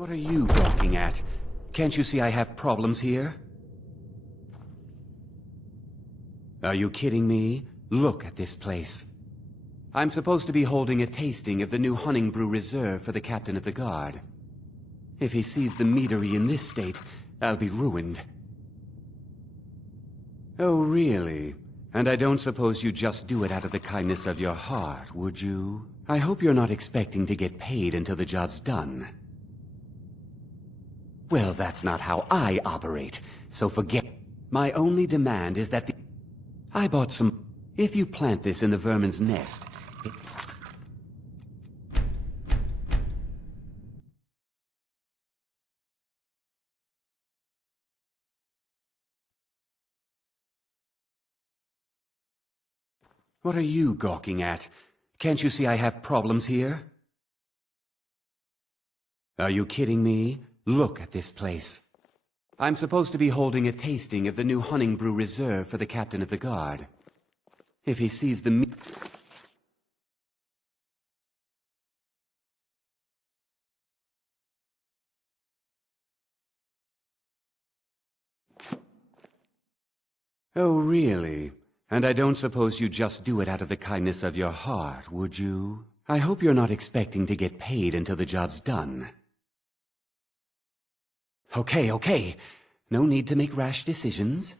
What are you gawking at? Can't you see I have problems here? Are you kidding me? Look at this place. I'm supposed to be holding a tasting of the new Hunting Brew Reserve for the Captain of the Guard. If he sees the meadery in this state, I'll be ruined. Oh, really? And I don't suppose you just do it out of the kindness of your heart, would you? I hope you're not expecting to get paid until the job's done. Well, that's not how I operate, so forget. My only demand is that I bought some... If you plant this in the vermin's nest, What are you gawking at? Can't you see I have problems here? Are you kidding me? Look at this place. I'm supposed to be holding a tasting of the new Hunting Brew Reserve for the Captain of the Guard. If he sees the Oh, really? And I don't suppose you just do it out of the kindness of your heart, would you? I hope you're not expecting to get paid until the job's done. Okay. No need to make rash decisions.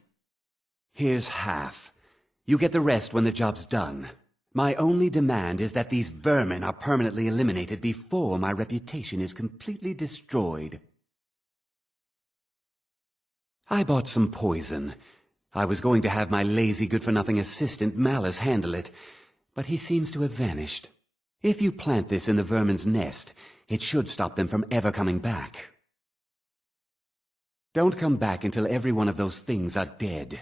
Here's half. You get the rest when the job's done. My only demand is that these vermin are permanently eliminated before my reputation is completely destroyed. I bought some poison. I was going to have my lazy good-for-nothing assistant Malice handle it, but he seems to have vanished. If you plant this in the vermin's nest, it should stop them from ever coming back. Don't come back until every one of those things are dead.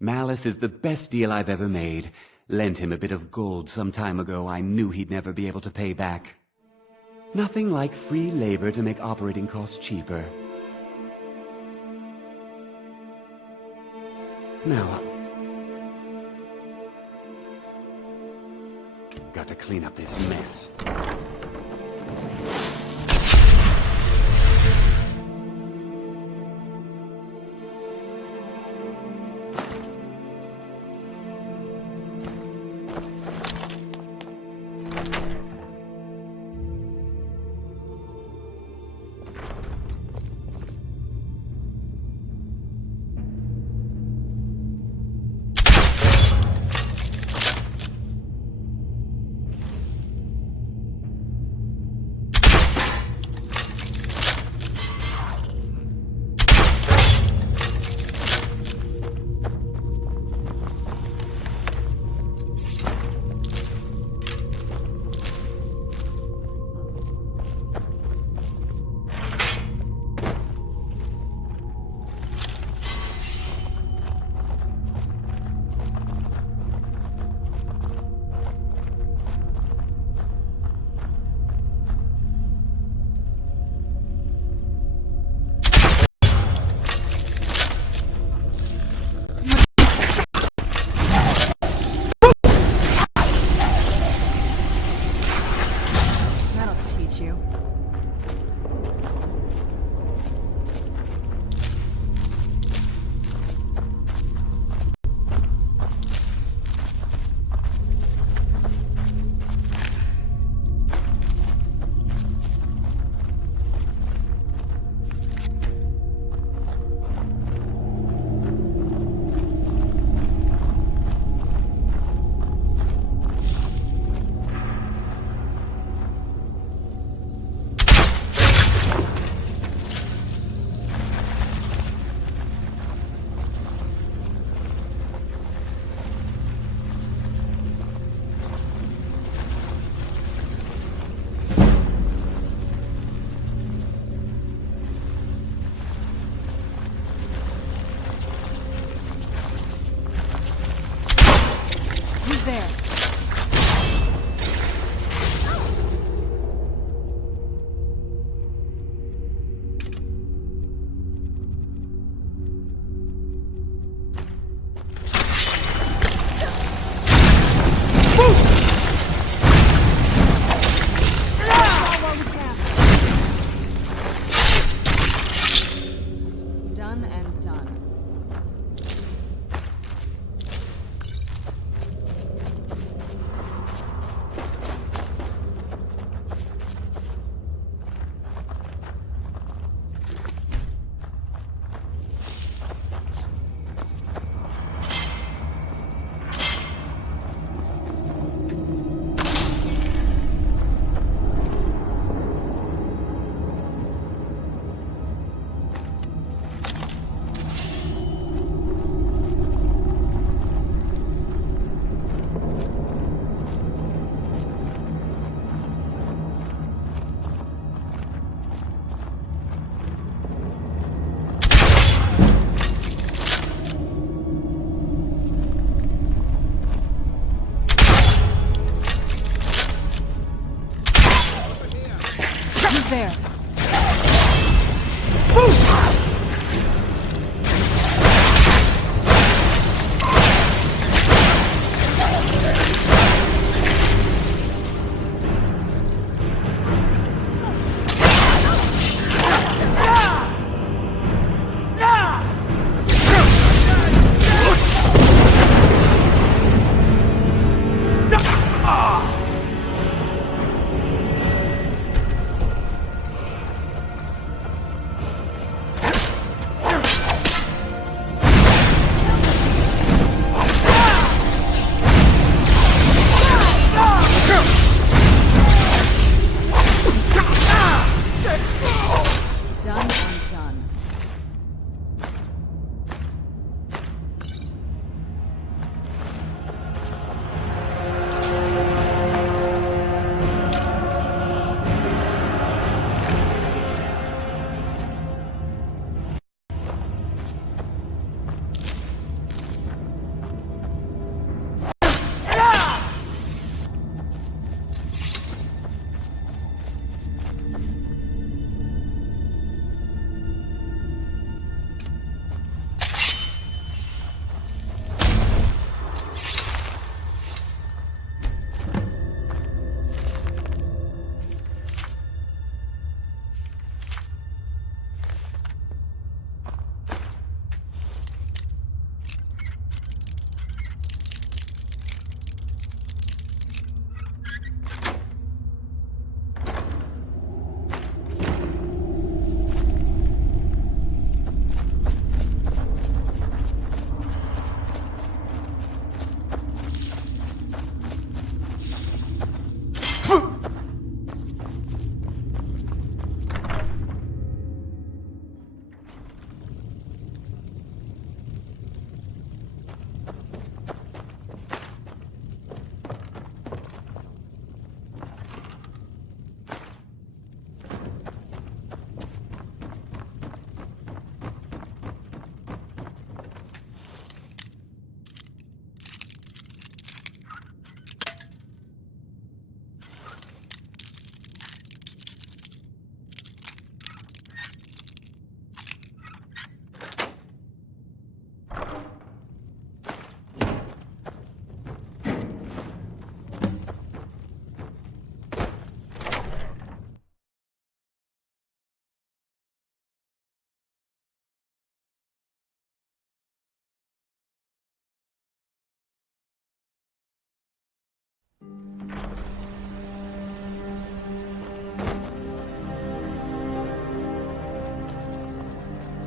Malice is the best deal I've ever made. Lent him a bit of gold some time ago I knew he'd never be able to pay back. Nothing like free labor to make operating costs cheaper. Now, got to clean up this mess. There.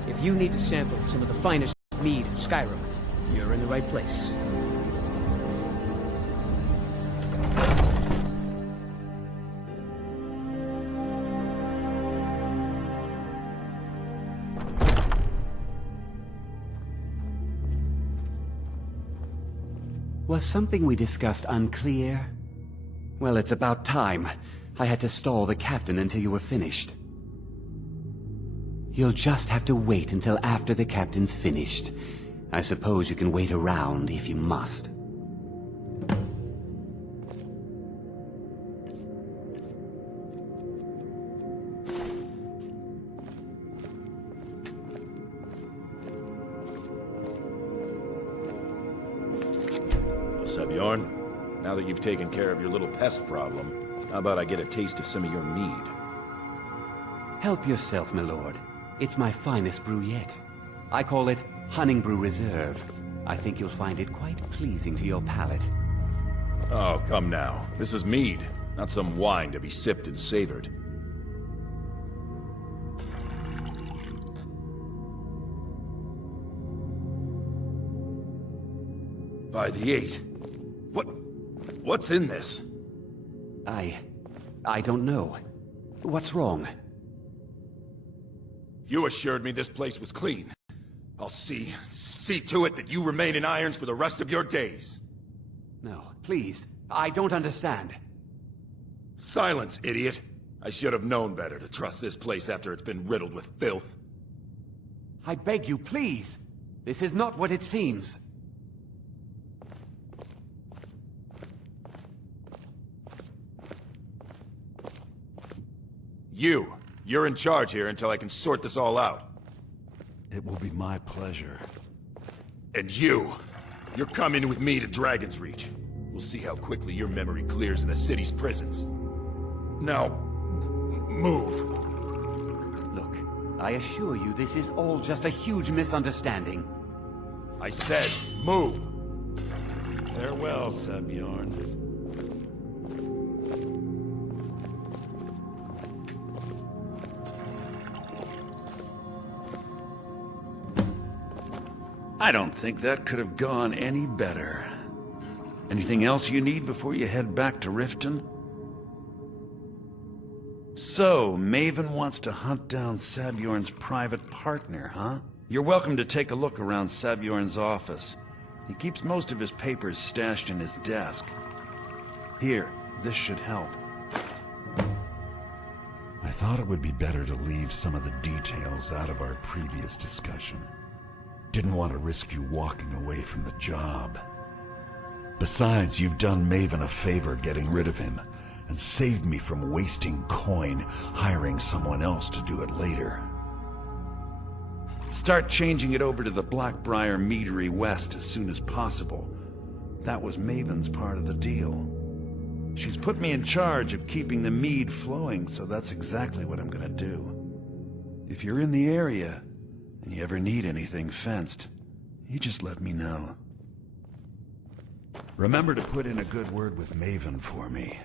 If you need to sample some of the finest mead in Skyrim, you're in the right place. Was something we discussed unclear? Well, it's about time. I had to stall the captain until you were finished. You'll just have to wait until after the captain's finished. I suppose you can wait around if you must. What's up, Bjorn? Now that you've taken care of your little pest problem, how about I get a taste of some of your mead? Help yourself, my lord. It's my finest brew yet. I call it Honningbrew Reserve. I think you'll find it quite pleasing to your palate. Oh, come now. This is mead, not some wine to be sipped and savored. By the 8. What's in this? I don't know. What's wrong? You assured me this place was clean. I'll see to it that you remain in irons for the rest of your days. No, please. I don't understand. Silence, idiot. I should have known better to trust this place after it's been riddled with filth. I beg you, please. This is not what it seems. You. You're in charge here until I can sort this all out. It will be my pleasure. And you're coming with me to Dragon's Reach. We'll see how quickly your memory clears in the city's prisons. Now, move. Look, I assure you this is all just a huge misunderstanding. I said, move. Farewell, Sabjorn. I don't think that could have gone any better. Anything else you need before you head back to Riften? So, Maven wants to hunt down Sabjorn's private partner, huh? You're welcome to take a look around Sabjorn's office. He keeps most of his papers stashed in his desk. Here, this should help. I thought it would be better to leave some of the details out of our previous discussion. Didn't want to risk you walking away from the job. Besides, you've done Maven a favor getting rid of him, and saved me from wasting coin hiring someone else to do it later. Start changing it over to the Blackbriar Meadery West as soon as possible. That was Maven's part of the deal. She's put me in charge of keeping the mead flowing, so that's exactly what I'm gonna do. If you're in the area, and you ever need anything fenced, you just let me know. Remember to put in a good word with Maven for me.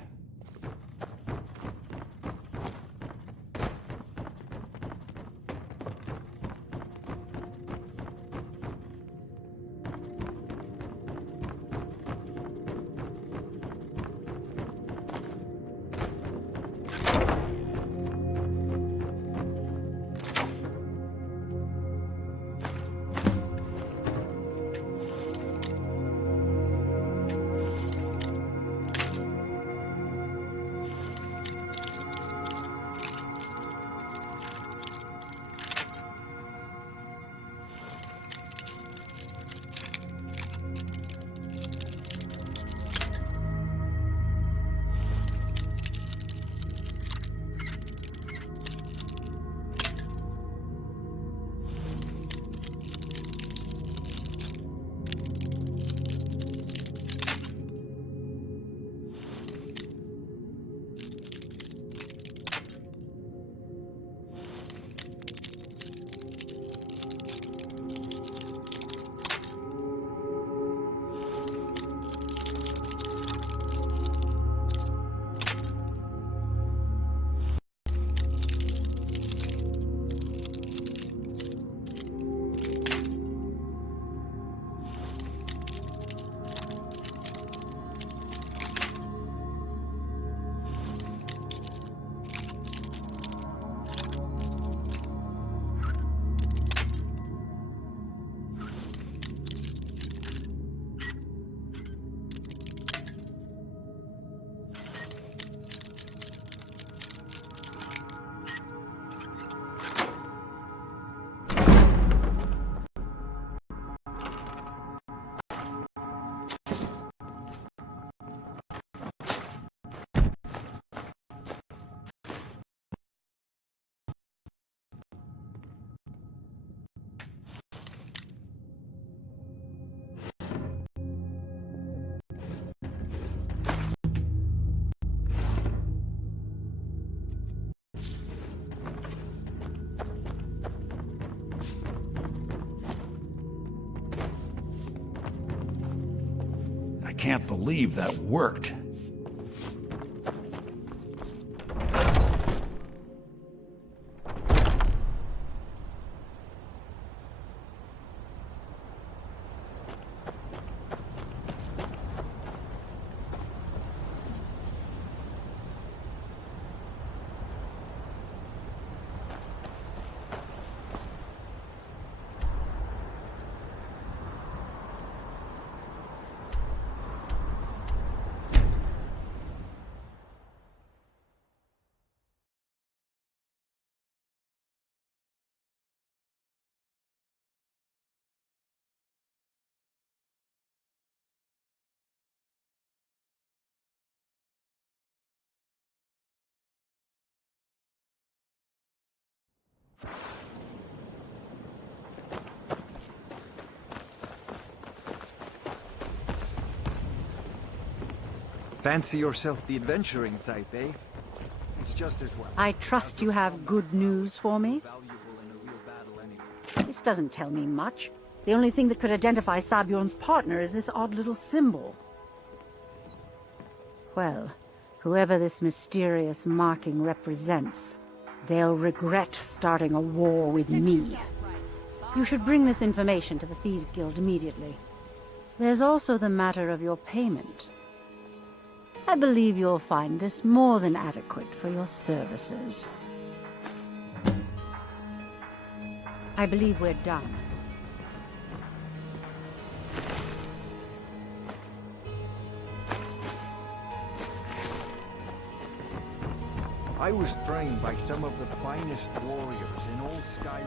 Can't believe that worked. Fancy yourself the adventuring type, eh? It's just as well. I trust you have good news for me? This doesn't tell me much. The only thing that could identify Sabjorn's partner is this odd little symbol. Well, whoever this mysterious marking represents, they'll regret starting a war with me. You should bring this information to the Thieves' Guild immediately. There's also the matter of your payment. I believe you'll find this more than adequate for your services. I believe we're done. I was trained by some of the finest warriors in all Skyrim.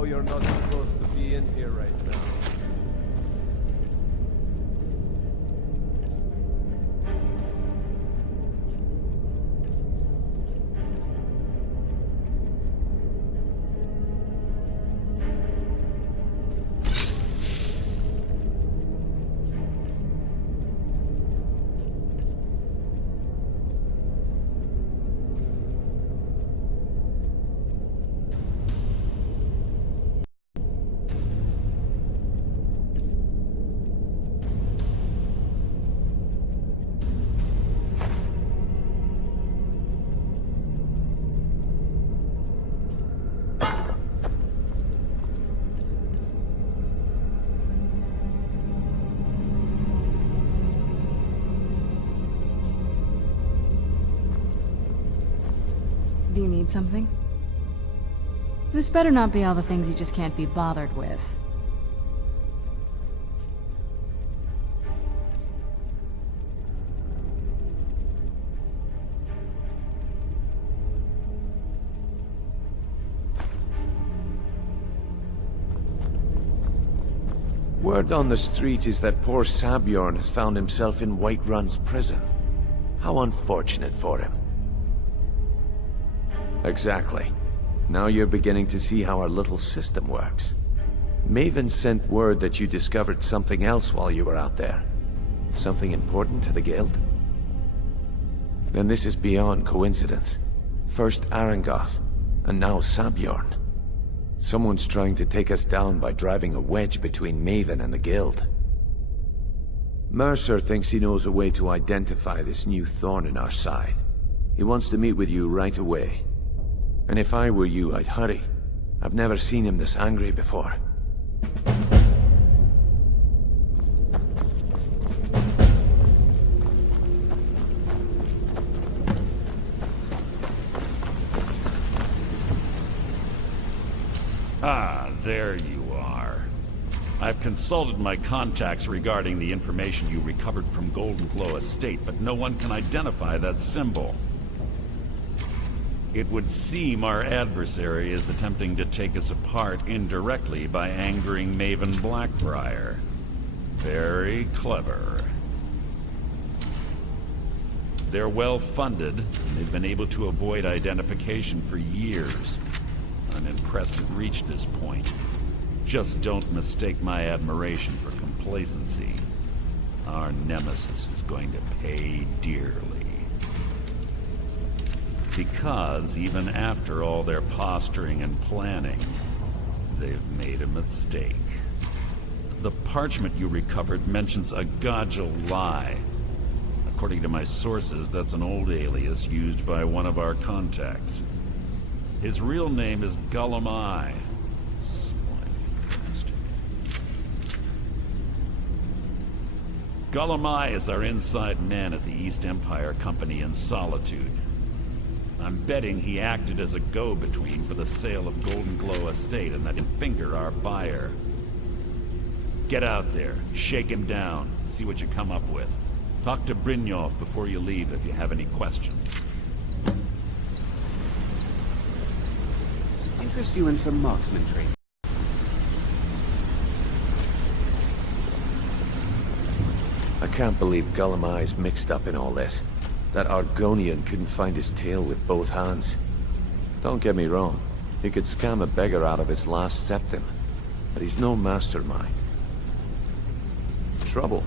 Oh, you're not supposed to be in here right now. Do you need something? This better not be all the things you just can't be bothered with. Word on the street is that poor Sabjorn has found himself in Whiterun's prison. How unfortunate for him. Exactly. Now you're beginning to see how our little system works. Maven sent word that you discovered something else while you were out there. Something important to the guild? Then this is beyond coincidence. First Arangoth, and now Sabjorn. Someone's trying to take us down by driving a wedge between Maven and the guild. Mercer thinks he knows a way to identify this new thorn in our side. He wants to meet with you right away. And if I were you, I'd hurry. I've never seen him this angry before. Ah, there you are. I've consulted my contacts regarding the information you recovered from Golden Glow Estate, but no one can identify that symbol. It would seem our adversary is attempting to take us apart indirectly by angering Maven Blackbriar. Very clever. They're well-funded, and they've been able to avoid identification for years. I'm impressed it reached this point. Just don't mistake my admiration for complacency. Our nemesis is going to pay dearly. Because even after all their posturing and planning, they've made a mistake. The parchment you recovered mentions a Godja lie. According to my sources, that's an old alias used by one of our contacts. His real name is Gullumai. Gullumai is our inside man at the East Empire Company in Solitude. I'm betting he acted as a go-between for the sale of Golden Glow Estate and that he can finger our buyer. Get out there, shake him down, see what you come up with. Talk to Brynjolf before you leave if you have any questions. Interest you in some marksman training? I can't believe Gullimeye's mixed up in all this. That Argonian couldn't find his tail with both hands. Don't get me wrong, he could scam a beggar out of his last septim, but he's no mastermind. Trouble?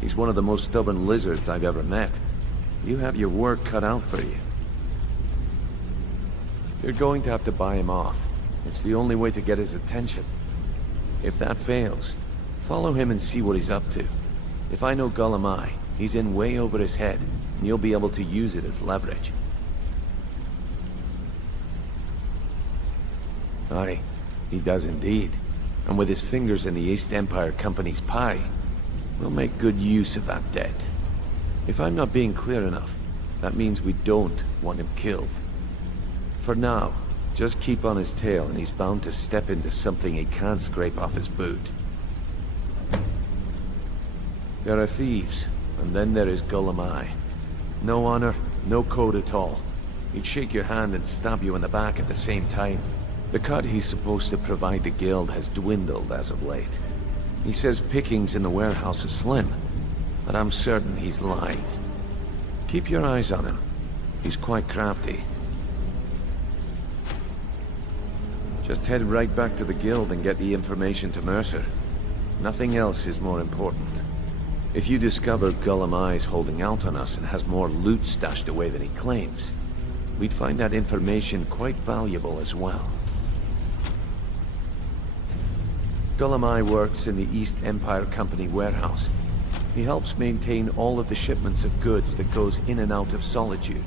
He's one of the most stubborn lizards I've ever met. You have your work cut out for you. You're going to have to buy him off. It's the only way to get his attention. If that fails, follow him and see what he's up to. If I know Gullimeye, he's in way over his head, and you'll be able to use it as leverage. Aye, he does indeed. And with his fingers in the East Empire Company's pie, we'll make good use of that debt. If I'm not being clear enough, that means we don't want him killed. For now, just keep on his tail and he's bound to step into something he can't scrape off his boot. There are thieves, and then there is Gullimeye. No honor, no code at all. He'd shake your hand and stab you in the back at the same time. The cut he's supposed to provide the guild has dwindled as of late. He says pickings in the warehouse are slim, but I'm certain he's lying. Keep your eyes on him. He's quite crafty. Just head right back to the guild and get the information to Mercer. Nothing else is more important. If you discover Gullimeye's holding out on us and has more loot stashed away than he claims, we'd find that information quite valuable as well. Gullimeye works in the East Empire Company warehouse. He helps maintain all of the shipments of goods that goes in and out of Solitude.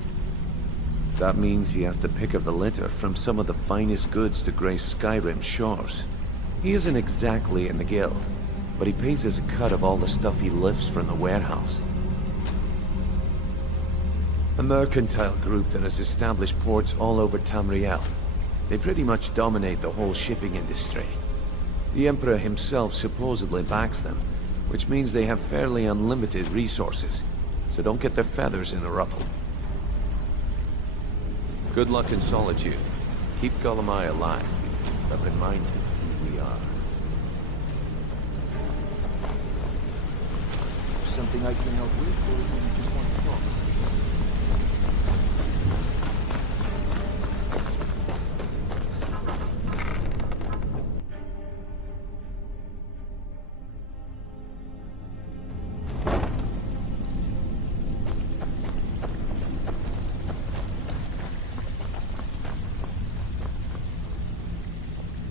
That means he has the pick of the litter from some of the finest goods to grace Skyrim's shores. He isn't exactly in the guild, but he pays us a cut of all the stuff he lifts from the warehouse. A mercantile group that has established ports all over Tamriel. They pretty much dominate the whole shipping industry. The Emperor himself supposedly backs them, which means they have fairly unlimited resources, so don't get their feathers in a ruffle. Good luck in Solitude. Keep Gullimeye alive, but remind him who we are. Something I can help with, or do you just want to talk?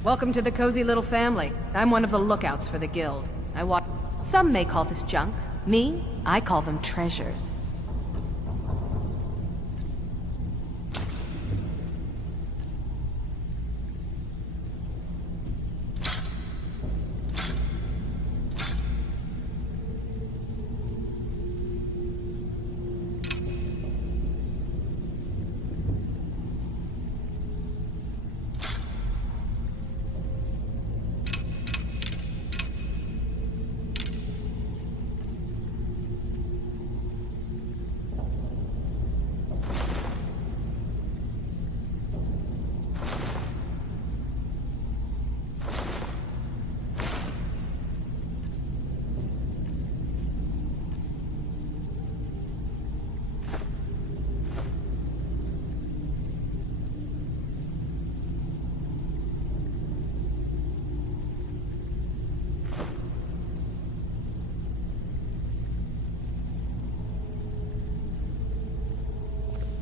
Welcome to the cozy little family. I'm one of the lookouts for the guild. I watch. Some may call this junk. Me, I call them treasures.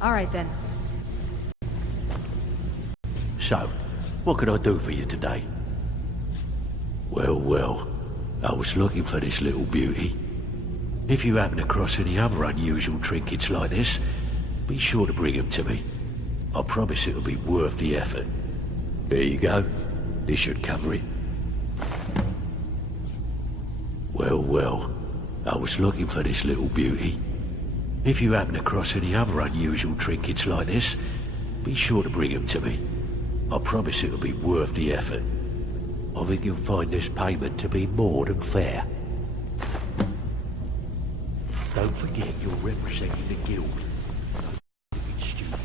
All right, then. So, what can I do for you today? Well, I was looking for this little beauty. If you happen across any other unusual trinkets like this, be sure to bring them to me. I promise it'll be worth the effort. There you go. This should cover it. Well, I was looking for this little beauty. If you happen across any other unusual trinkets like this, be sure to bring them to me. I promise it'll be worth the effort. I think you'll find this payment to be more than fair. Don't forget you're representing the guild. It's stupid.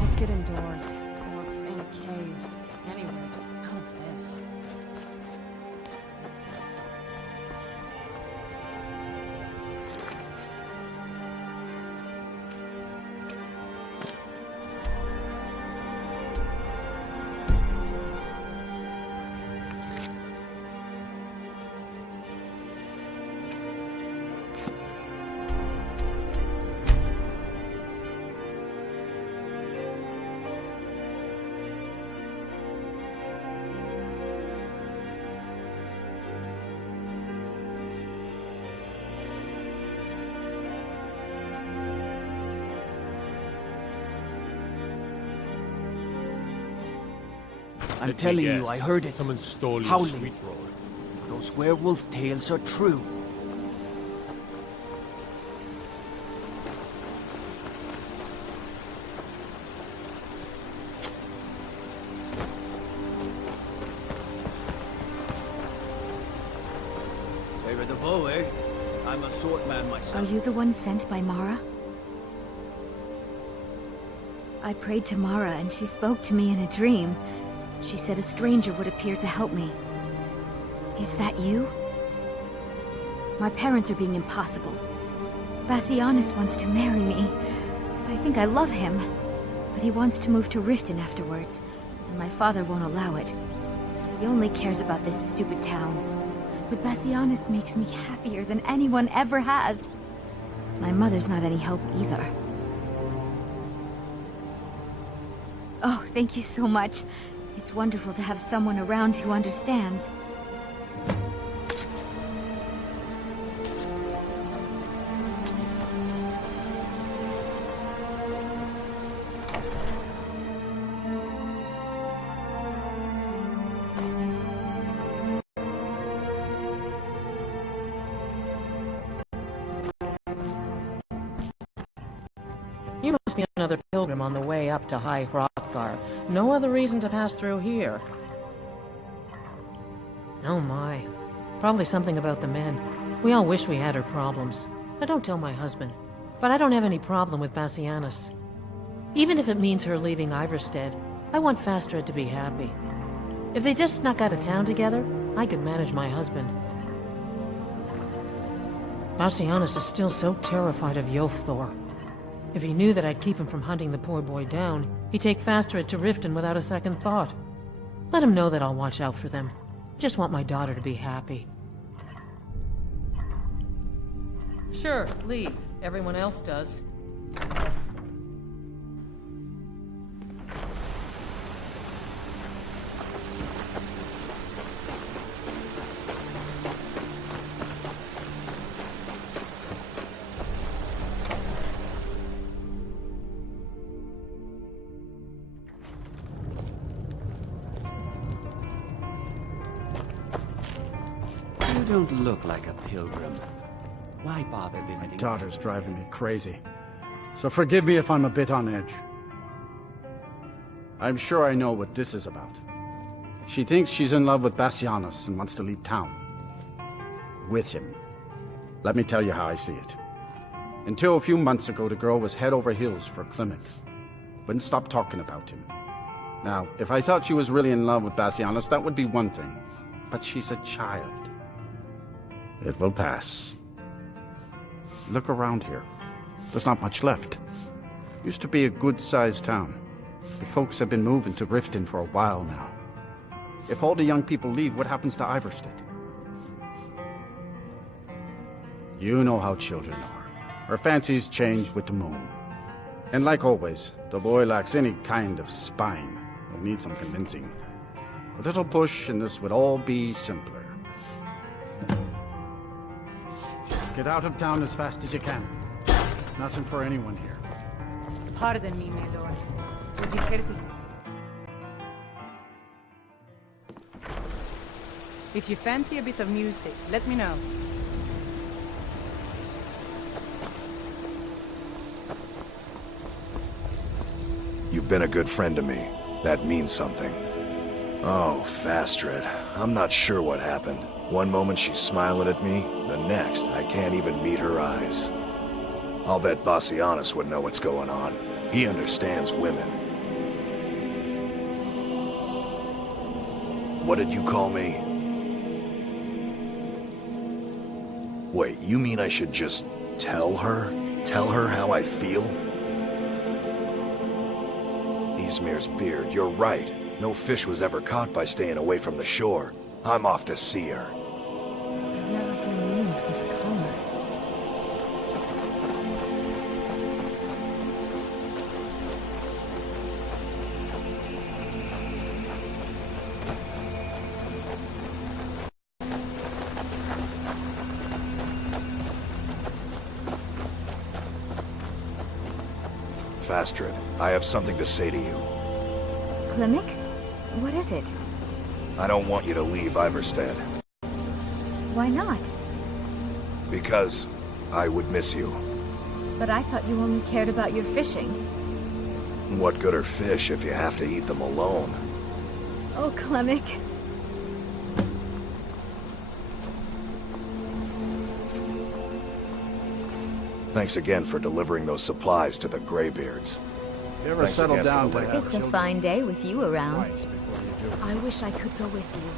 Let's get indoors. Or in a cave. Anywhere, just out of this. I'm telling you, I heard it. Someone stole your Howling. sweet roll. Those werewolf tales are true. Favor the bow, eh? I'm a swordman myself. Are you the one sent by Mara? I prayed to Mara and she spoke to me in a dream. She said a stranger would appear to help me. Is that you? My parents are being impossible. Bassianus wants to marry me. I think I love him. But he wants to move to Riften afterwards, and my father won't allow it. He only cares about this stupid town. But Bassianus makes me happier than anyone ever has. My mother's not any help either. Oh, thank you so much. It's wonderful to have someone around who understands. You must be another pilgrim on the way up to High Hrothgar. No other reason to pass through here. Oh my. Probably something about the men. We all wish we had her problems. I don't tell my husband. But I don't have any problem with Bassianus. Even if it means her leaving Iverstead, I want Fastred to be happy. If they just snuck out of town together, I could manage my husband. Bassianus is still so terrified of Yofthor. If he knew that I'd keep him from hunting the poor boy down, he'd take Fastred to Riften without a second thought. Let him know that I'll watch out for them. Just want my daughter to be happy. Sure, leave. Everyone else does. You don't look like a pilgrim. Why bother visiting? My daughter's driving me crazy. So forgive me if I'm a bit on edge. I'm sure I know what this is about. She thinks she's in love with Bassianus and wants to leave town. With him. Let me tell you how I see it. Until a few months ago, the girl was head over heels for Klimek. Wouldn't stop talking about him. Now, if I thought she was really in love with Bassianus, that would be one thing. But she's a child. It will pass. Look around here. There's not much left. Used to be a good-sized town. The folks have been moving to Riften for a while now. If all the young people leave, what happens to Iverstead? You know how children are. Her fancies change with the moon. And like always, the boy lacks any kind of spine. He'll need some convincing. A little push and this would all be simpler. Just get out of town as fast as you can. Nothing for anyone here. Pardon me, my lord. Would you care to... If you fancy a bit of music, let me know. You've been a good friend to me. That means something. Oh, Fastred. I'm not sure what happened. One moment she's smiling at me, the next I can't even meet her eyes. I'll bet Bassianus would know what's going on. He understands women. What did you call me? Wait, you mean I should just tell her? Tell her how I feel? Izmir's beard, you're right. No fish was ever caught by staying away from the shore. I'm off to see her. I've never seen leaves this color. Fastred, I have something to say to you. Klimek? What is it? I don't want you to leave Iverstead. Why not? Because I would miss you. But I thought you only cared about your fishing. What good are fish if you have to eat them alone? Oh, Klimek. Thanks again for delivering those supplies to the Greybeards. You ever settle down to have It's a fine day with you around. I wish I could go with you.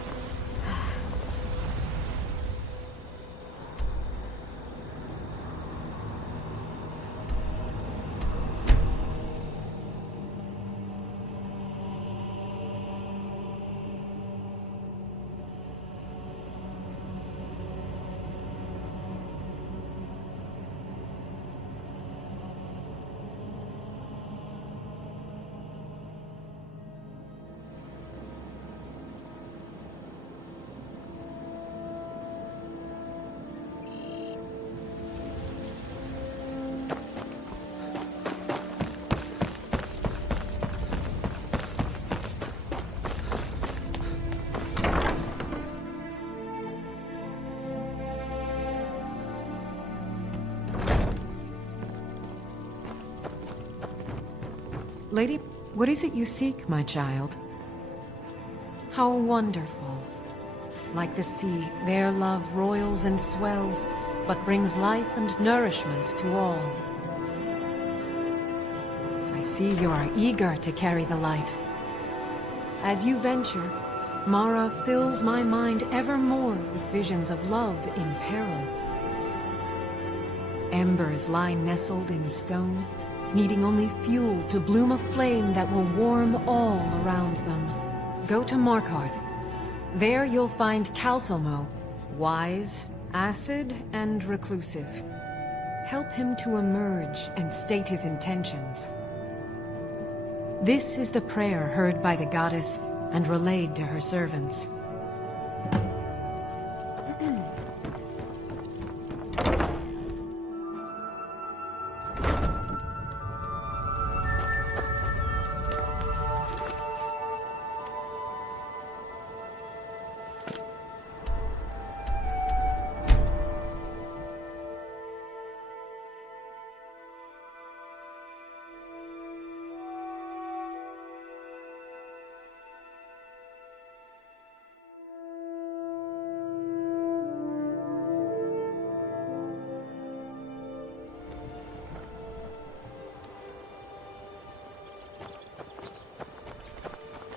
Lady, what is it you seek, my child? How wonderful. Like the sea, their love roils and swells, but brings life and nourishment to all. I see you are eager to carry the light. As you venture, Mara fills my mind ever more with visions of love in peril. Embers lie nestled in stone, needing only fuel to bloom a flame that will warm all around them. Go to Markarth. There you'll find Calcelmo, wise, acid, and reclusive. Help him to emerge and state his intentions. This is the prayer heard by the goddess and relayed to her servants.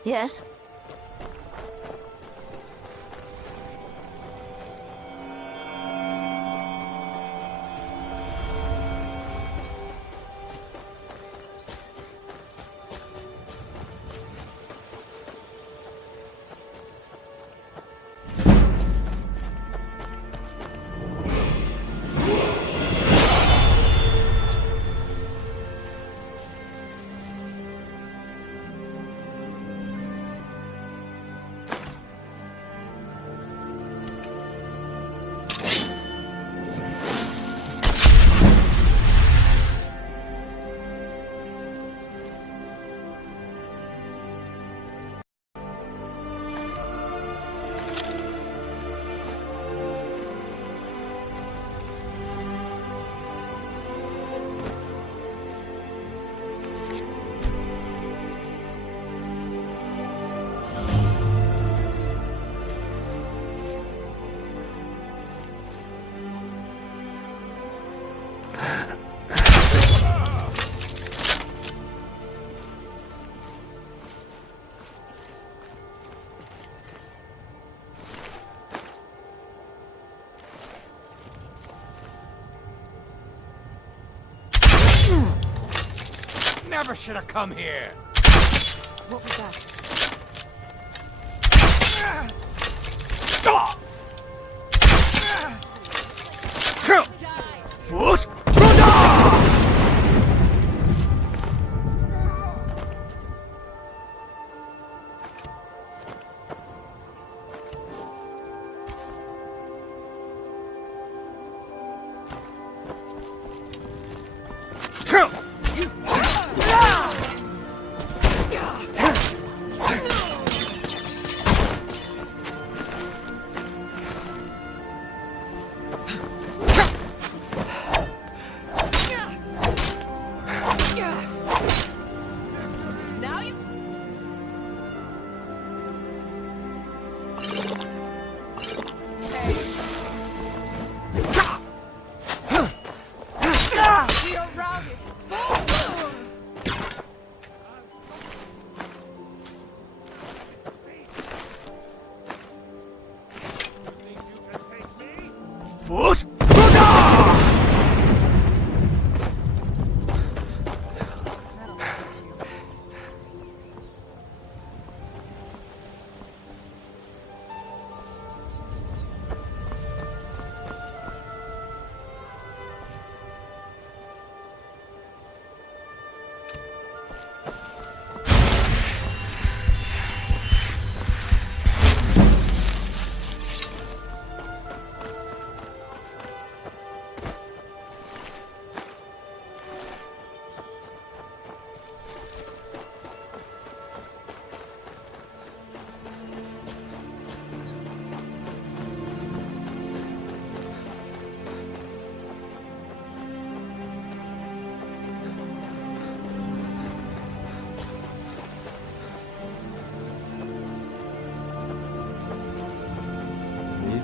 Yes? never should have come here! What was that?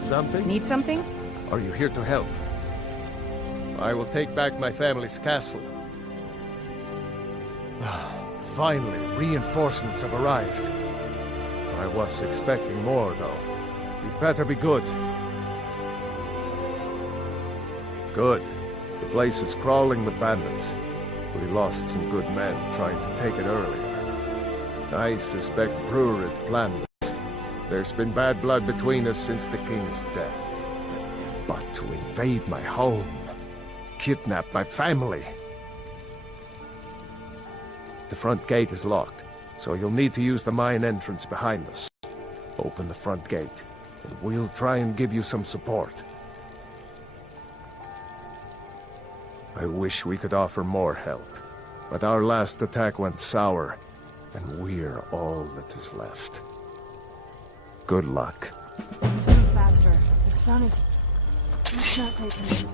Something? Need something? Are you here to help? I will take back my family's castle. Finally, reinforcements have arrived. I was expecting more, though. You'd better be good. Good. The place is crawling with bandits. We lost some good men trying to take it earlier. I suspect Brewer had planned this. There's been bad blood between us since the king's death. But to invade my home, kidnap my family... The front gate is locked, so you'll need to use the mine entrance behind us. Open the front gate, and we'll try and give you some support. I wish we could offer more help, but our last attack went sour, and we're all that is left. Good luck. Let's move faster. The sun is... It's not great to me.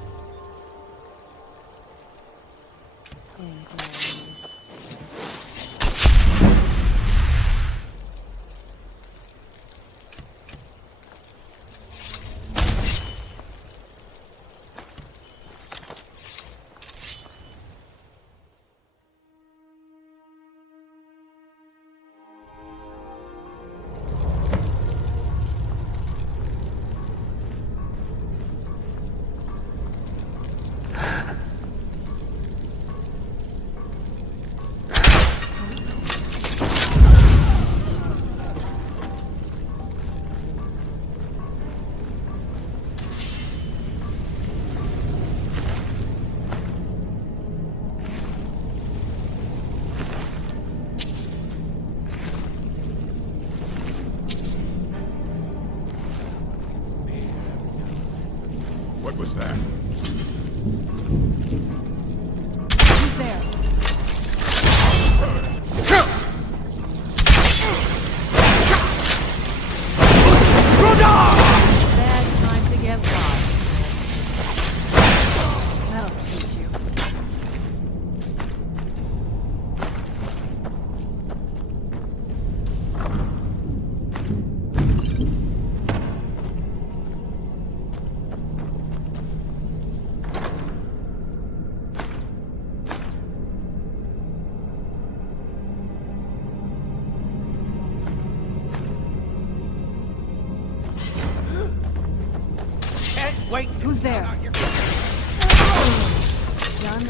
What was that? Who's there? Bad time to get lost. That'll teach you. Wait! Who's there? Done and done.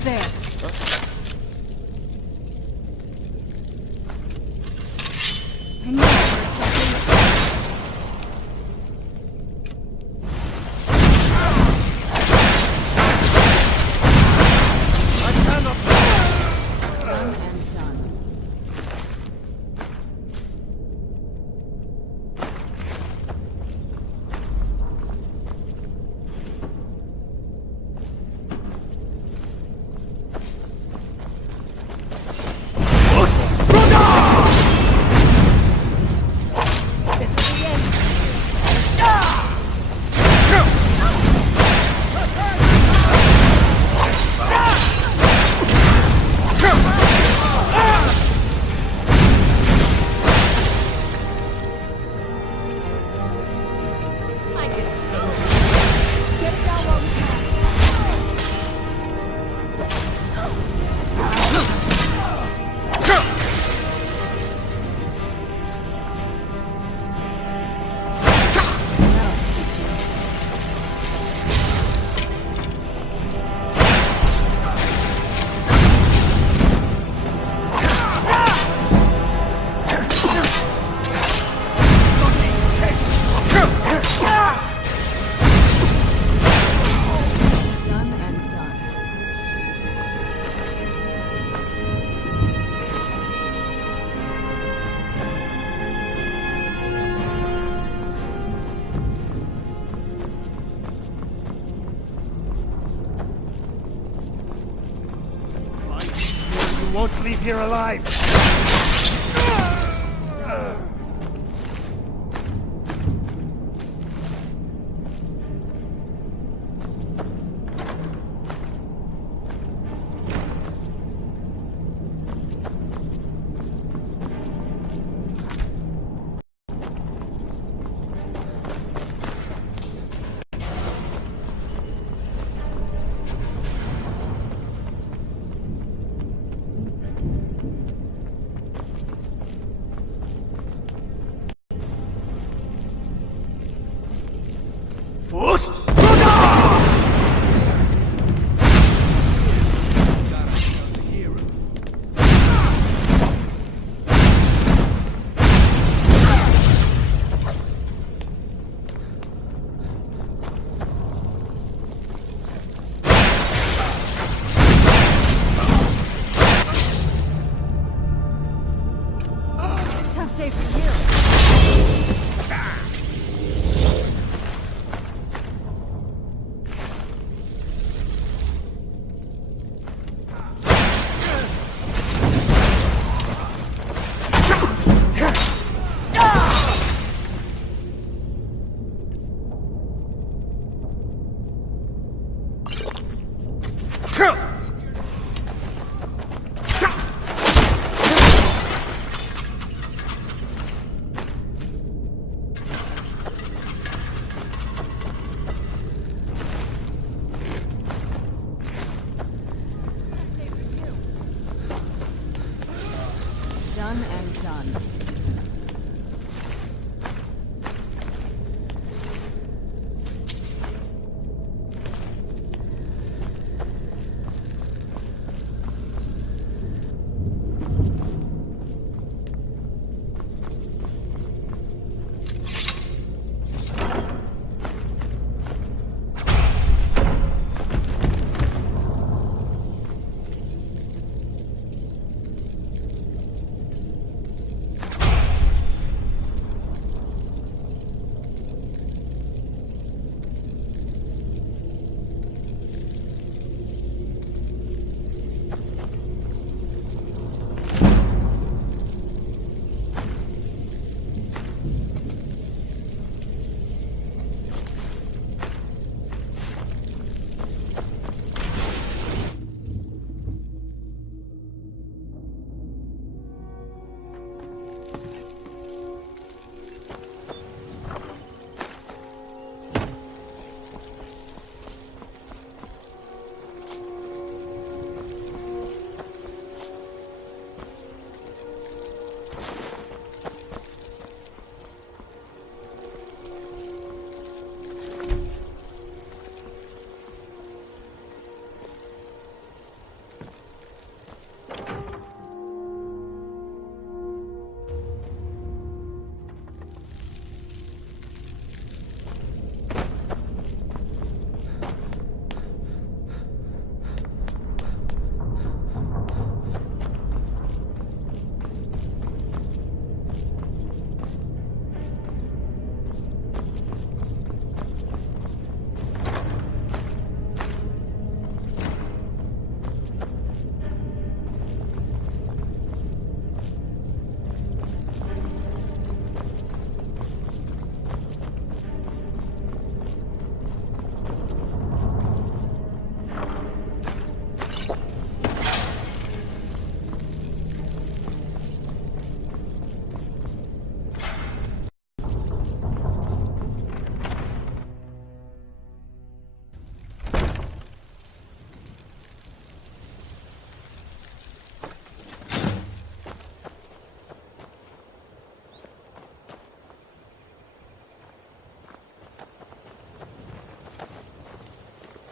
Someone's there. I knew I heard something. Done and done. You won't leave here alive! Tough day for you. Done and done.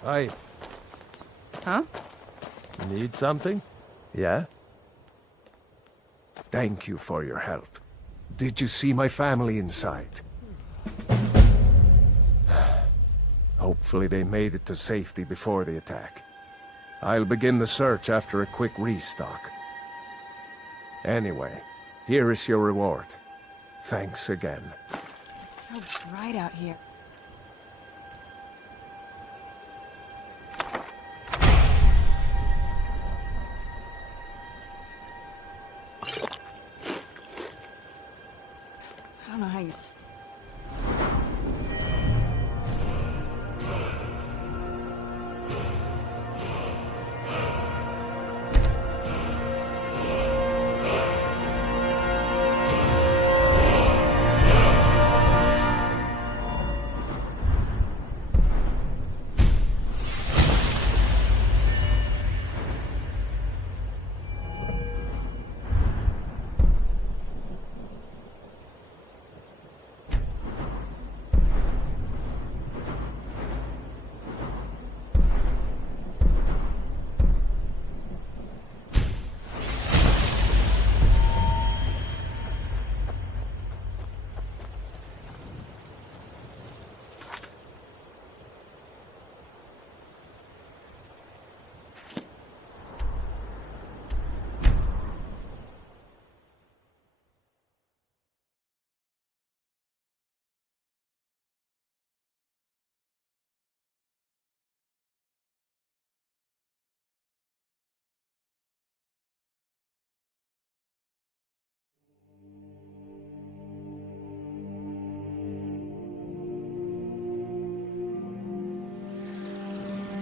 Hi. Huh? Need something? Yeah? Thank you for your help. Did you see my family inside? Hopefully they made it to safety before the attack. I'll begin the search after a quick restock. Anyway, here is your reward. Thanks again. It's so bright out here. I don't know how you...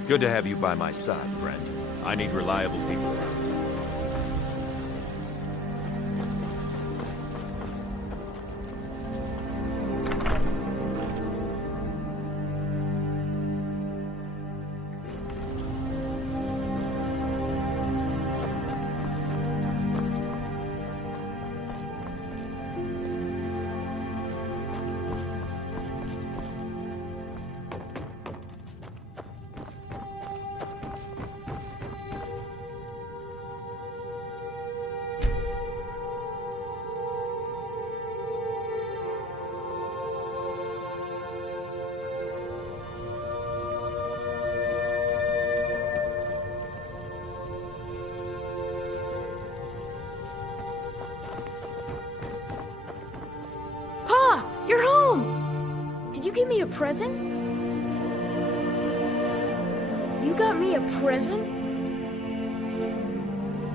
Good to have you by my side, friend. I need reliable people around. You're home! Did you give me a present? You got me a present?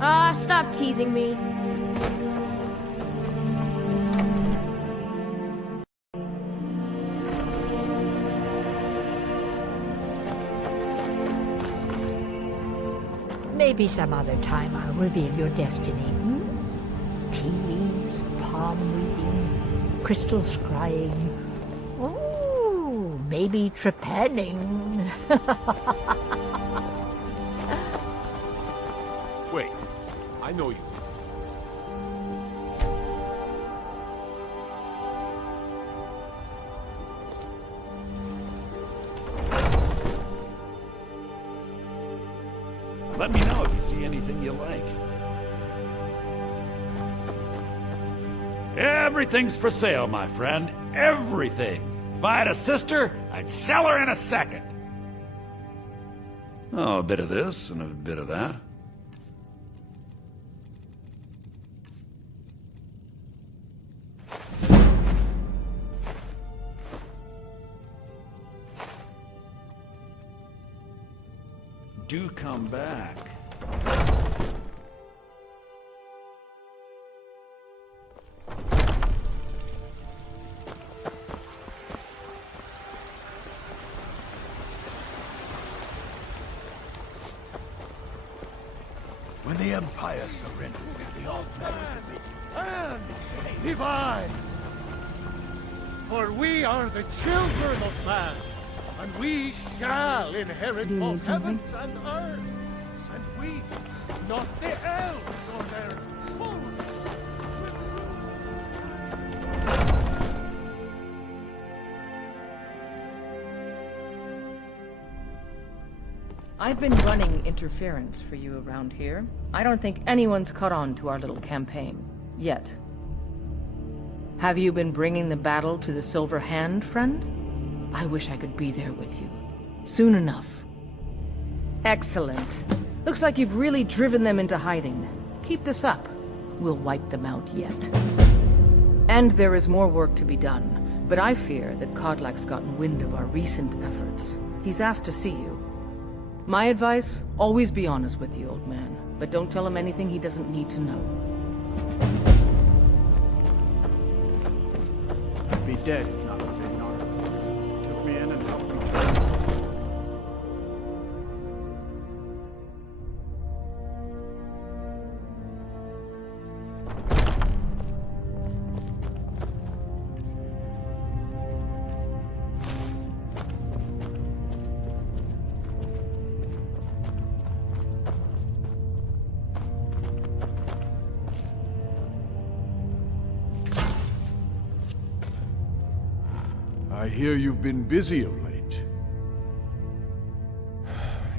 Ah, stop teasing me. Maybe some other time I'll reveal your destiny. Tea leaves, palm reading, crystal scrying. Oh, maybe trepanning. Wait, I know you. Let me know if you see anything you like. Everything's for sale, my friend. Everything. If I had a sister, I'd sell her in a second. Oh, a bit of this and a bit of that. Do come back. When the Empire surrendered, we all And divine! For we are the children of man, and we shall inherit both heavens and earth. And we, not the elves or their fools. I've been running interference for you around here. I don't think anyone's caught on to our little campaign. Yet. Have you been bringing the battle to the Silver Hand, friend? I wish I could be there with you. Soon enough. Excellent. Looks like you've really driven them into hiding. Keep this up. We'll wipe them out yet. And there is more work to be done, but I fear that Kodlak's gotten wind of our recent efforts. He's asked to see you. My advice, always be honest with the old man, but don't tell him anything he doesn't need to know. I'd be dead if not for Vignar. Took me in and helped me train. I hear you've been busy of late.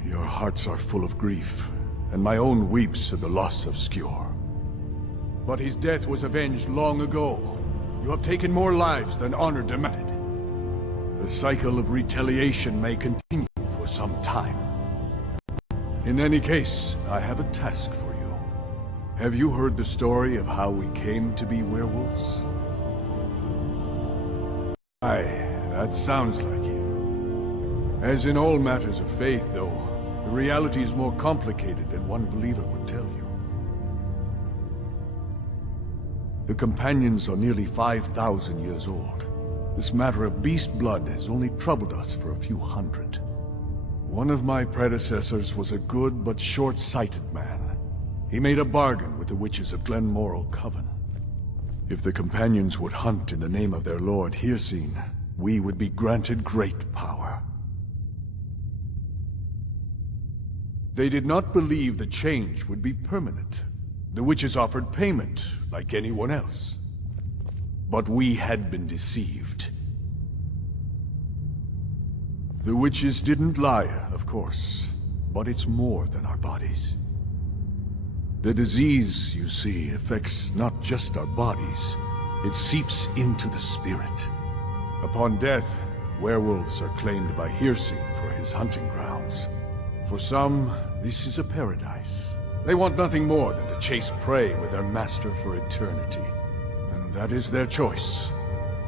Your hearts are full of grief, and my own weeps at the loss of Skjor. But his death was avenged long ago. You have taken more lives than honor demanded. The cycle of retaliation may continue for some time. In any case, I have a task for you. Have you heard the story of how we came to be werewolves? Aye, that sounds like you. As in all matters of faith, though, the reality is more complicated than one believer would tell you. The companions are nearly 5,000 years old. This matter of beast blood has only troubled us for a few hundred. One of my predecessors was a good but short-sighted man. He made a bargain with the witches of Glenmorrel Coven. If the companions would hunt in the name of their lord Hircine, we would be granted great power. They did not believe the change would be permanent. The witches offered payment, like anyone else. But we had been deceived. The witches didn't lie, of course, but it's more than our bodies. The disease, you see, affects not just our bodies. It seeps into the spirit. Upon death, werewolves are claimed by Hircine for his hunting grounds. For some, this is a paradise. They want nothing more than to chase prey with their master for eternity. And that is their choice.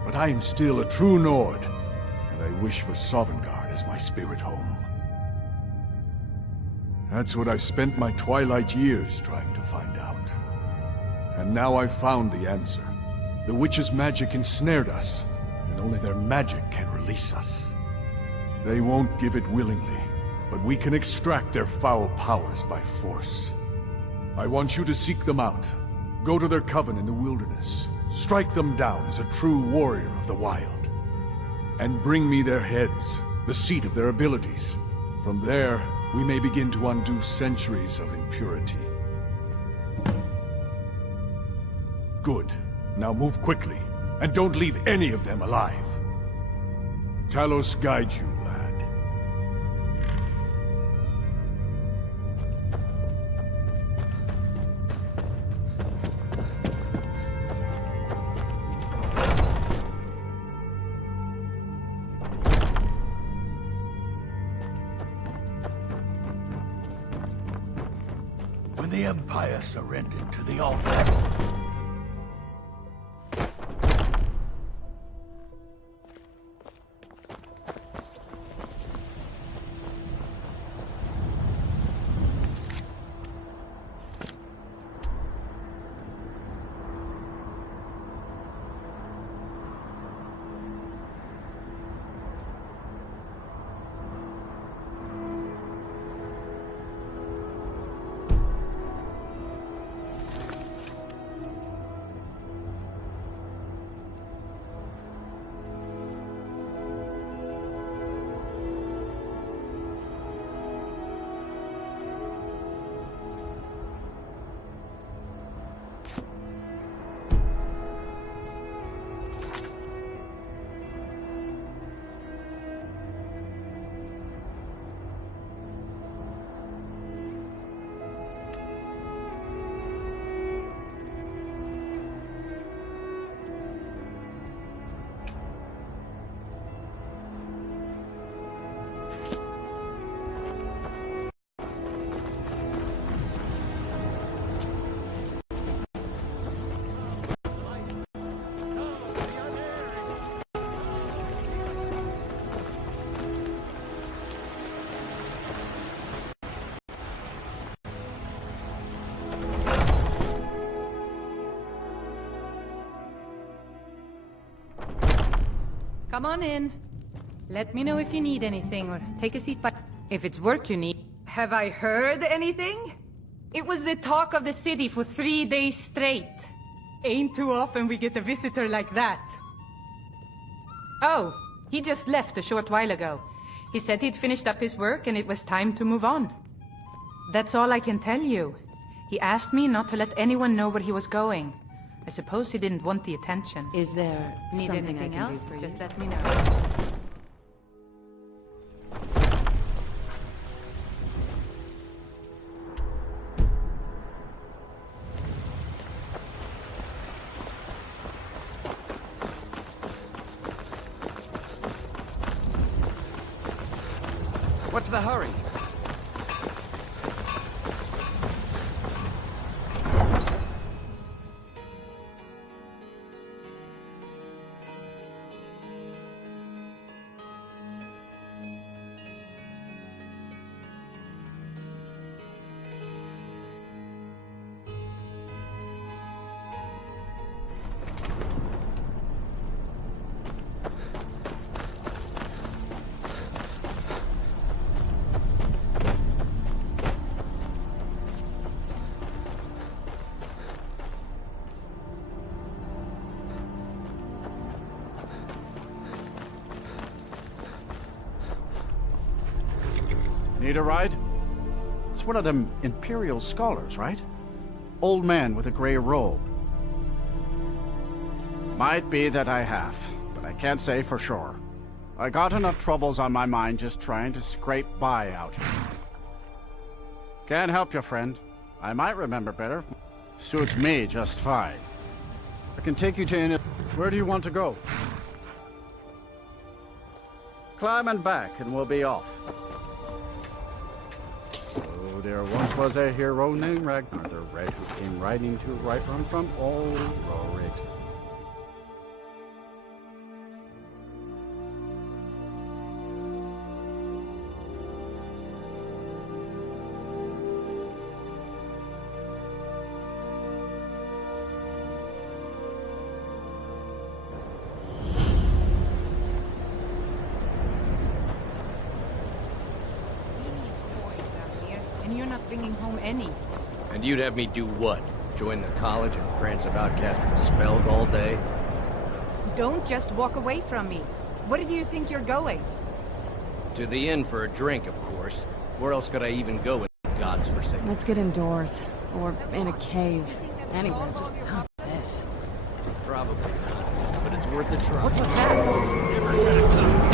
But I am still a true Nord, and I wish for Sovngarde as my spirit home. That's what I've spent my twilight years trying to find out. And now I've found the answer. The witch's magic ensnared us, and only their magic can release us. They won't give it willingly, but we can extract their foul powers by force. I want you to seek them out. Go to their coven in the wilderness. Strike them down as a true warrior of the wild. And bring me their heads, the seat of their abilities. From there, we may begin to undo centuries of impurity. Good. Now move quickly, and don't leave any of them alive. Talos guide you, lad. When the Empire surrendered to the Alt-Left, Come on in. Let me know if you need anything, or take a seat by... If it's work you need... Have I heard anything? It was the talk of the city for 3 days straight. Ain't too often we get a visitor like that. Oh, he just left a short while ago. He said he'd finished up his work and it was time to move on. That's all I can tell you. He asked me not to let anyone know where he was going. I suppose he didn't want the attention. Is there Need something anything I can else? do for Just you? let me know. What's the hurry? Need a ride? It's one of them Imperial scholars, right? Old man with a gray robe. Might be that I have, but I can't say for sure. I got enough troubles on my mind just trying to scrape by out here. Can't help you, friend. I might remember better. Suits me just fine. I can take you to any... Where do you want to go? Climb and back and we'll be off. Oh, there once was a hero named Ragnar the Red who came riding to right run from old Rorik. And you're not bringing home any. And you'd have me do what? Join the college and prance about casting spells all day? Don't just walk away from me. Where do you think you're going? To the inn for a drink, of course. Where else could I even go in God's forsaken? Let's get indoors. Or in a cave. Anywhere, just not this. Probably not, but it's worth a try. What was that? Never said it so.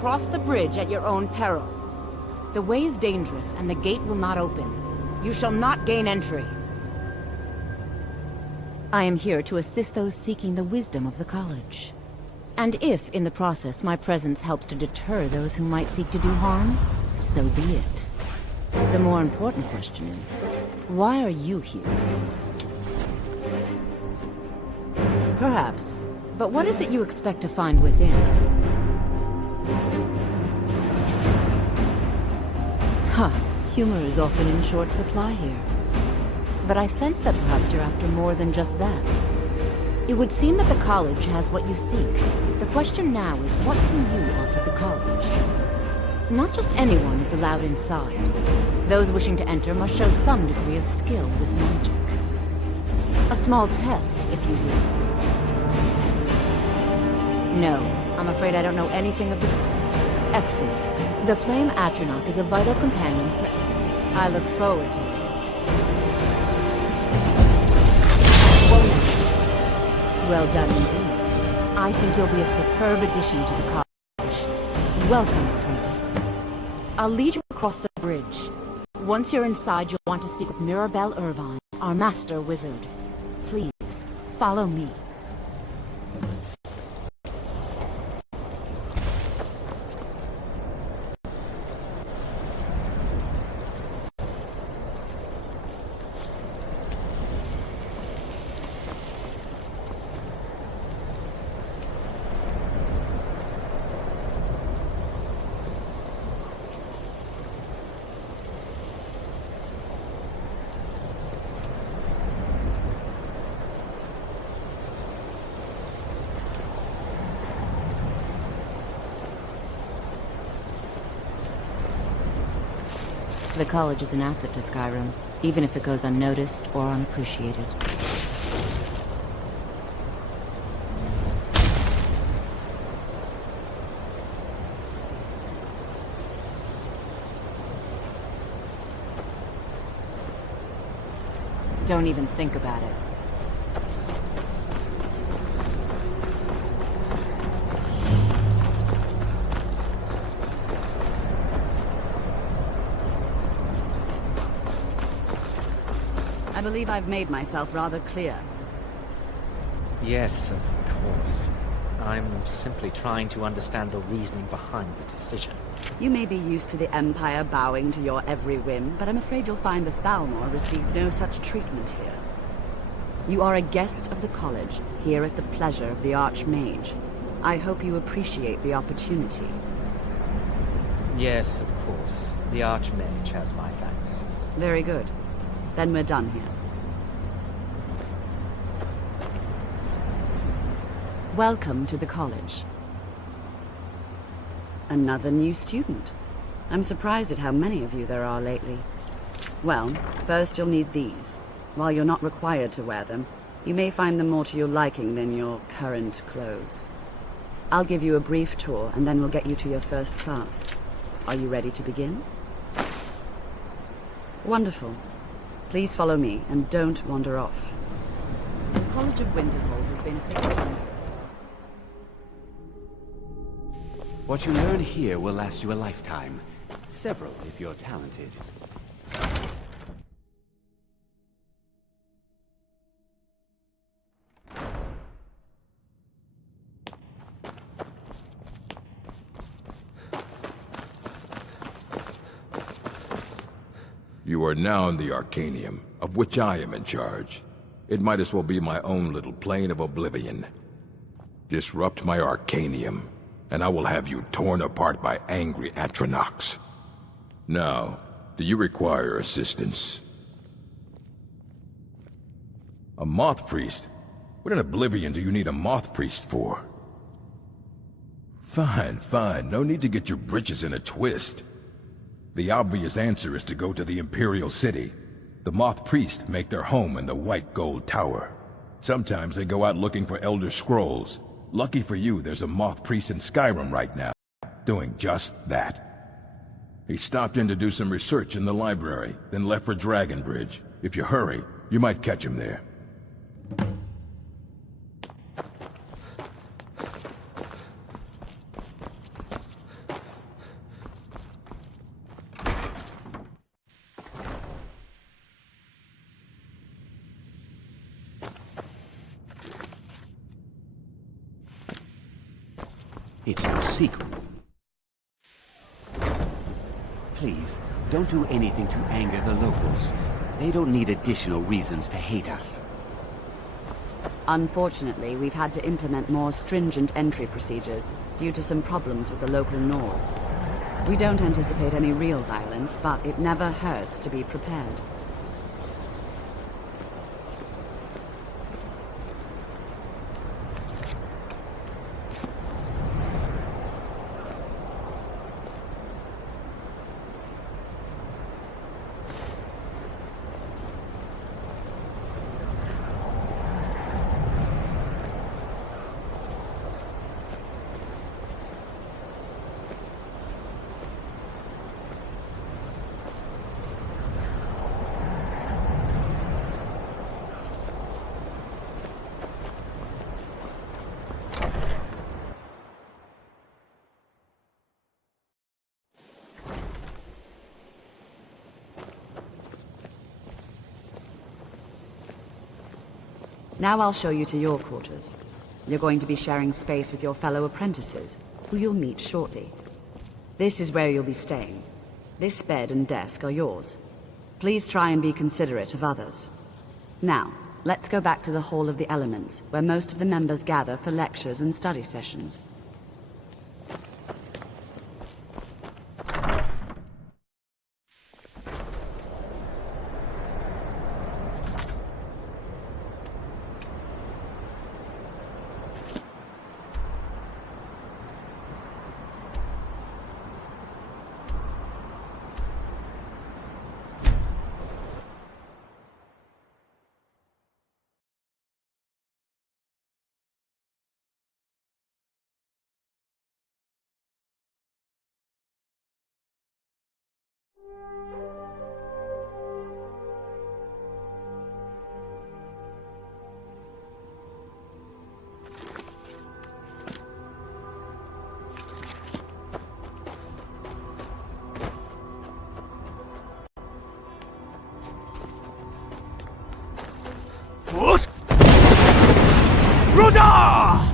Cross the bridge at your own peril. The way is dangerous, and the gate will not open. You shall not gain entry. I am here to assist those seeking the wisdom of the college. And if, in the process, my presence helps to deter those who might seek to do harm, so be it. The more important question is, why are you here? Perhaps, but what is it you expect to find within? Huh, humor is often in short supply here. But I sense that perhaps you're after more than just that. It would seem that the college has what you seek. The question now is, what can you offer the college? Not just anyone is allowed inside. Those wishing to enter must show some degree of skill with magic. A small test, if you will. No, I'm afraid I don't know anything of this. Excellent. The Flame Atronach is a vital companion for... I look forward to it. Well done indeed. I think you'll be a superb addition to the college. Welcome, apprentice. I'll lead you across the bridge. Once you're inside, you'll want to speak with Mirabelle Irvine, our master wizard. Please, follow me. The college is an asset to Skyrim, even if it goes unnoticed or unappreciated. Don't even think about it. I believe I've made myself rather clear. Yes, of course. I'm simply trying to understand the reasoning behind the decision. You may be used to the Empire bowing to your every whim, but I'm afraid you'll find the Thalmor receive no such treatment here. You are a guest of the college, here at the pleasure of the Archmage. I hope you appreciate the opportunity. Yes, of course. The Archmage has my thanks. Very good. Then we're done here. Welcome to the college. Another new student. I'm surprised at how many of you there are lately. Well, first you'll need these. While you're not required to wear them, you may find them more to your liking than your current clothes. I'll give you a brief tour, and then we'll get you to your first class. Are you ready to begin? Wonderful. Please follow me, and don't wander off. The College of Winterhold has been a fixed answer. What you learn here will last you a lifetime. Several, if you're talented. You are now in the Arcanium, of which I am in charge. It might as well be my own little plane of oblivion. Disrupt my Arcanium, and I will have you torn apart by angry Atronachs. Now, do you require assistance? A Moth Priest? What in Oblivion do you need a Moth Priest for? Fine, fine. No need to get your britches in a twist. The obvious answer is to go to the Imperial City. The Moth Priests make their home in the White Gold Tower. Sometimes they go out looking for Elder Scrolls. Lucky for you, there's a Moth Priest in Skyrim right now, doing just that. He stopped in to do some research in the library, then left for Dragonbridge. If you hurry, you might catch him there. It's no secret. Please, don't do anything to anger the locals. They don't need additional reasons to hate us. Unfortunately, we've had to implement more stringent entry procedures due to some problems with the local Nords. We don't anticipate any real violence, but it never hurts to be prepared. Now I'll show you to your quarters. You're going to be sharing space with your fellow apprentices, who you'll meet shortly. This is where you'll be staying. This bed and desk are yours. Please try and be considerate of others. Now, let's go back to the Hall of the Elements, where most of the members gather for lectures and study sessions. Ruda!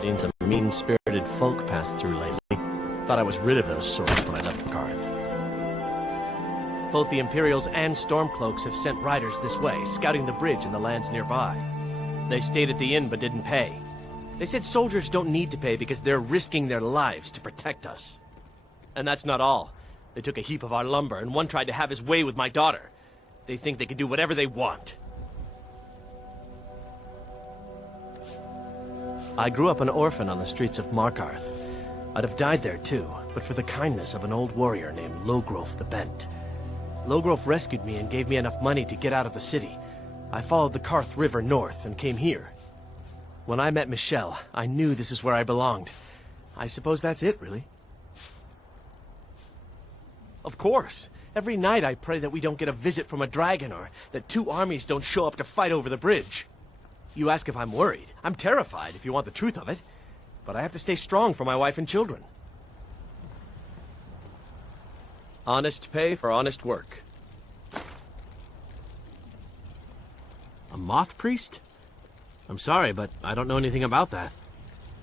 Seen some mean-spirited folk pass through lately. Thought I was rid of those sorts when I left Karth. Both the Imperials and Stormcloaks have sent riders this way, scouting the bridge and the lands nearby. They stayed at the inn but didn't pay. They said soldiers don't need to pay because they're risking their lives to protect us. And that's not all. They took a heap of our lumber, and one tried to have his way with my daughter. They think they can do whatever they want. I grew up an orphan on the streets of Markarth. I'd have died there too, but for the kindness of an old warrior named Logrolf the Bent. Logrolf rescued me and gave me enough money to get out of the city. I followed the Karth River north and came here. When I met Michelle, I knew this is where I belonged. I suppose that's it, really. Of course. Every night I pray that we don't get a visit from a dragon, or that two armies don't show up to fight over the bridge. You ask if I'm worried. I'm terrified, if you want the truth of it. But I have to stay strong for my wife and children. Honest pay for honest work. A moth priest? I'm sorry, but I don't know anything about that.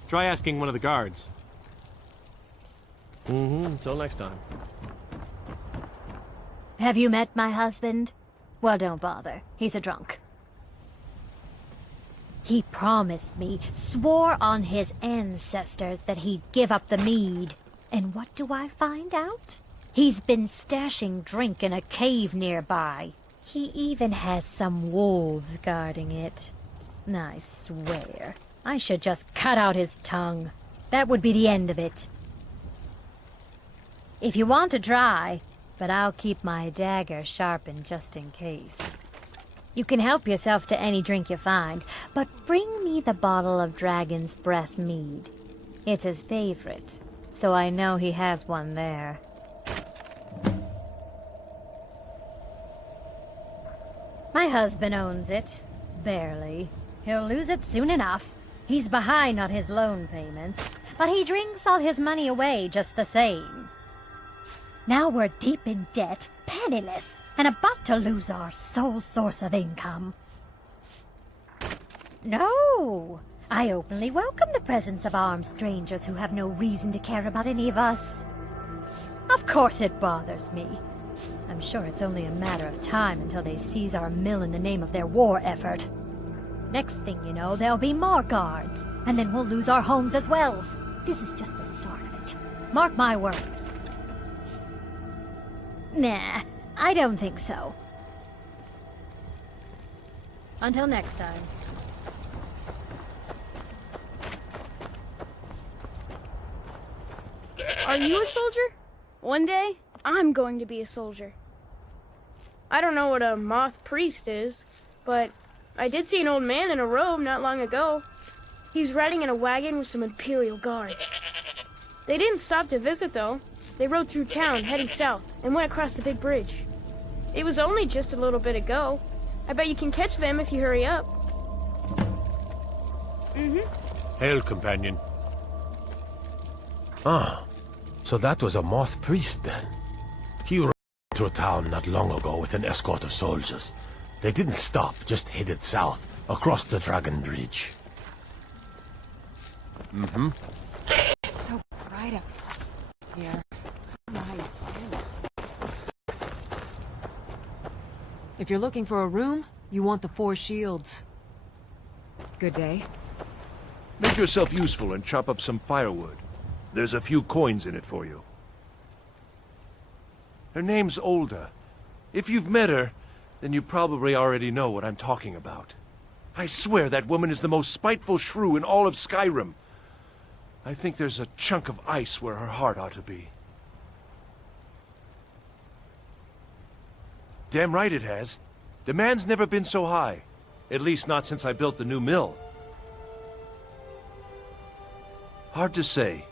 Try asking one of the guards. Until next time. Have you met my husband? Well, don't bother. He's a drunk. He promised me, swore on his ancestors that he'd give up the mead. And what do I find out? He's been stashing drink in a cave nearby. He even has some wolves guarding it. I swear, I should just cut out his tongue. That would be the end of it. If you want to try, but I'll keep my dagger sharpened just in case. You can help yourself to any drink you find, but bring me the bottle of Dragon's Breath mead. It's his favorite, so I know he has one there. My husband owns it. Barely. He'll lose it soon enough. He's behind on his loan payments, but he drinks all his money away just the same. Now we're deep in debt, penniless, and about to lose our sole source of income. No! I openly welcome the presence of armed strangers who have no reason to care about any of us. Of course it bothers me. I'm sure it's only a matter of time until they seize our mill in the name of their war effort. Next thing you know, there'll be more guards, and then we'll lose our homes as well. This is just the start of it. Mark my words. Nah, I don't think so. Until next time. Are you a soldier? One day, I'm going to be a soldier. I don't know what a moth priest is, but I did see an old man in a robe not long ago. He's riding in a wagon with some Imperial guards. They didn't stop to visit, though. They rode through town, heading south, and went across the big bridge. It was only just a little bit ago. I bet you can catch them if you hurry up. Hail, companion. Ah, so that was a moth priest then. He rode through town not long ago with an escort of soldiers. They didn't stop, just headed south, across the Dragon Bridge. It's so bright up here. Nice. If you're looking for a room, you want the 4 Shields. Good day. Make yourself useful and chop up some firewood. There's a few coins in it for you. Her name's Olda. If you've met her, then you probably already know what I'm talking about. I swear that woman is the most spiteful shrew in all of Skyrim. I think there's a chunk of ice where her heart ought to be. Damn right it has. Demand's never been so high. At least not since I built the new mill. Hard to say.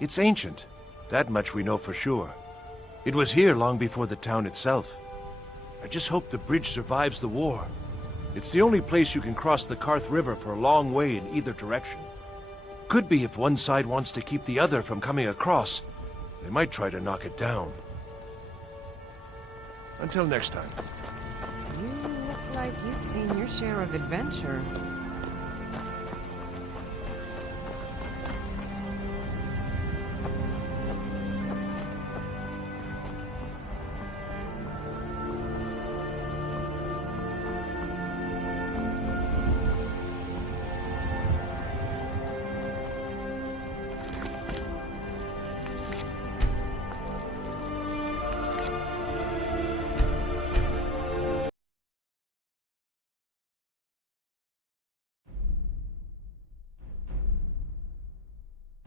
It's ancient. That much we know for sure. It was here long before the town itself. I just hope the bridge survives the war. It's the only place you can cross the Karth River for a long way in either direction. Could be if one side wants to keep the other from coming across. They might try to knock it down. Until next time. You look like you've seen your share of adventure.